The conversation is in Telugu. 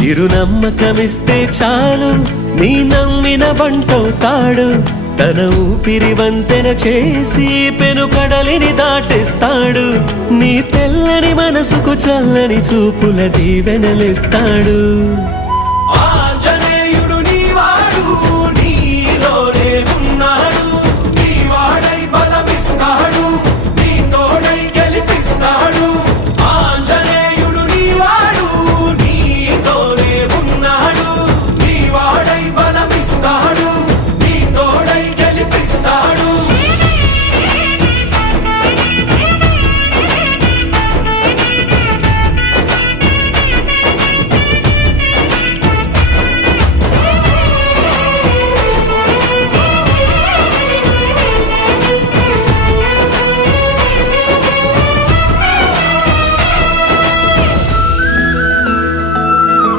చిరునమ్మకమిస్తే చాలు నీ నమ్మిన బంటవుతాడు తన ఊపిరి వంతెన చేసి పెను కడలిని దాటేస్తాడు. నీ తెల్లని మనసుకు చల్లని చూపుల దీవెనలిస్తాడు.